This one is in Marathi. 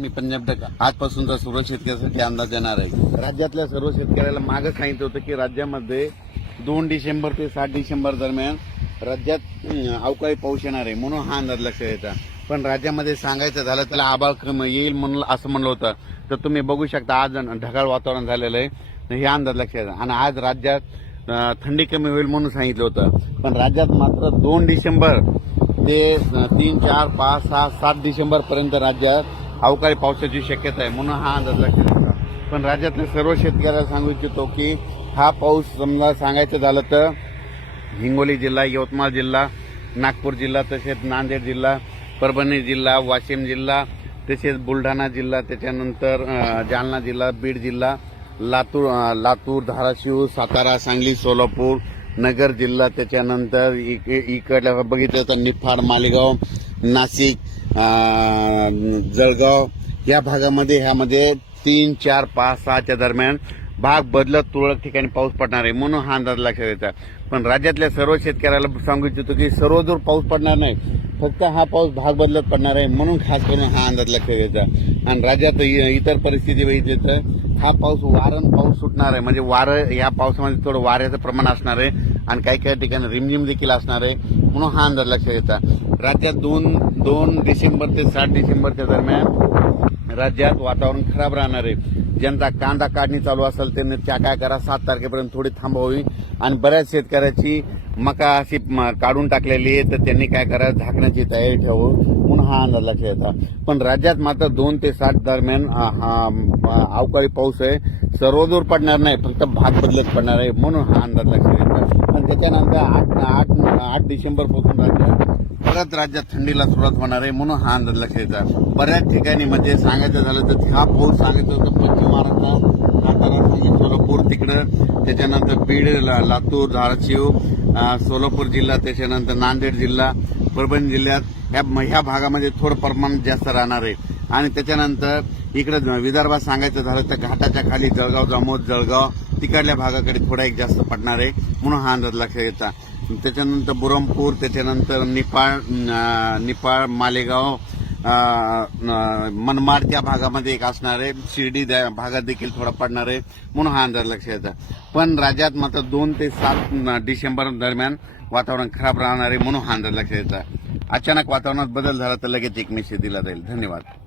मी पंजाब आजपासूनचा सर्व शेतकऱ्यासाठी अंदाज येणार आहे राज्यातल्या सर्व शेतकऱ्याला मागं सांगितलं होतं की राज्यामध्ये दोन डिसेंबर ते सात डिसेंबर दरम्यान राज्यात अवकाळी पाऊस येणार आहे म्हणून हा अंदाज लक्ष यायचा पण राज्यामध्ये सांगायचं झालं त्याला आबाळ येईल म्हणून असं म्हणलं होतं तर तुम्ही बघू शकता आज ढगाळ वातावरण झालेलं आहे हे अंदाज लक्षात द्यायचा आणि आज राज्यात थंडी कमी होईल म्हणून सांगितलं होतं पण राज्यात मात्र दोन डिसेंबर ते तीन चार पाच सहा सात डिसेंबरपर्यंत राज्यात अवकाळी पावसाची शक्यता आहे म्हणून हा अंदाज लक्षात पण राज्यातल्या सर्व शेतकऱ्याला सांगू इच्छितो की हा पाऊस समजा सांगायचं झालं तर हिंगोली जिल्हा यवतमाळ जिल्हा नागपूर जिल्हा तसेच नांदेड जिल्हा परभणी जिल्हा वाशिम जिल्हा तसेच बुलढाणा जिल्हा त्याच्यानंतर जालना जिल्हा बीड जिल्हा लातूर लातूर धाराशिव सातारा सांगली सोलापूर नगर जिल्हा त्याच्यानंतर इक इकडल्या बघितलं तर निफाड मालेगाव नाशिक जळगाव या भागामध्ये ह्यामध्ये तीन चार पाच सहाच्या दरम्यान भाग बदलत तुरळक ठिकाणी पाऊस पडणार आहे म्हणून हा अंदाज लक्षात येतात पण राज्यातल्या सर्व शेतकऱ्याला सांगू इच्छितो की सर्वदूर पाऊस पडणार नाही फक्त हा पाऊस भाग बदलत पडणार आहे म्हणून खास करून हा अंदाज लक्षात येतात आणि राज्यात इतर परिस्थिती बघितली तर हा पाऊस वारण पाऊस सुटणार आहे म्हणजे वारं या पावसामध्ये थोडं वाऱ्याचं प्रमाण असणार आहे आणि काही काही ठिकाणी रिमझिम देखील असणार आहे म्हणून हा अंदाज लक्षात येतात राज्यात दोन दोन डिसेंबर ते सात डिसेंबरच्या दरम्यान राज्यात वातावरण खराब राहणार आहे ज्यांचा कांदा काढणी चालू असेल त्यांनी काय करा सात तारखेपर्यंत थोडी थांबवावी आणि बऱ्याच शेतकऱ्याची मका अशी काढून टाकलेली आहे तर त्यांनी काय करा झाकण्याची तयारी ठेवू म्हणून हा अंदाज लक्षात येतात पण राज्यात मात्र दोन ते सात दरम्यान अवकाळी पाऊस आहे सर्वदूर पडणार नाही फक्त भाग बदलत पडणार आहे म्हणून हा अंदाज लक्षात येतात आणि त्याच्यानंतर आठ आठ आठ डिसेंबरपासून राज्यात परत राज्यात थंडीला सुरुवात होणार आहे म्हणून हा अंदाज लक्षात येतात बऱ्याच ठिकाणी म्हणजे सांगायचं झालं तर हा पाऊस सांगायचं होतं पश्चिम महाराष्ट्रात सोलापूर तिकडं त्याच्यानंतर बीड लातूर धाराशिव सोलापूर जिल्हा त्याच्यानंतर नांदेड जिल्हा परभणी जिल्ह्यात ह्या ह्या भागामध्ये थोडं प्रमाण जास्त राहणार आहे आणि त्याच्यानंतर इकडं विदर्भात सांगायचं झालं तर घाटाच्या खाली जळगाव जामोद जळगाव तिकडल्या भागाकडे थोडा एक जास्त पडणार आहे म्हणून हा अंदाज लक्षात येतात त्याच्यानंतर बुरमपूर त्याच्यानंतर निपाळ निपाळ मालेगाव मनमाड त्या भागामध्ये एक असणार आहे शिर्डी भागात देखील थोडा पडणार आहे म्हणून हा अंदाज लक्ष येतात पण राज्यात मात्र दोन ते सात डिसेंबर दरम्यान वातावरण खराब राहणार आहे म्हणून हा अंदाज लक्ष येतात अचानक वातावरणात बदल झाला तर लगेच एक मेसेज दिला जाईल धन्यवाद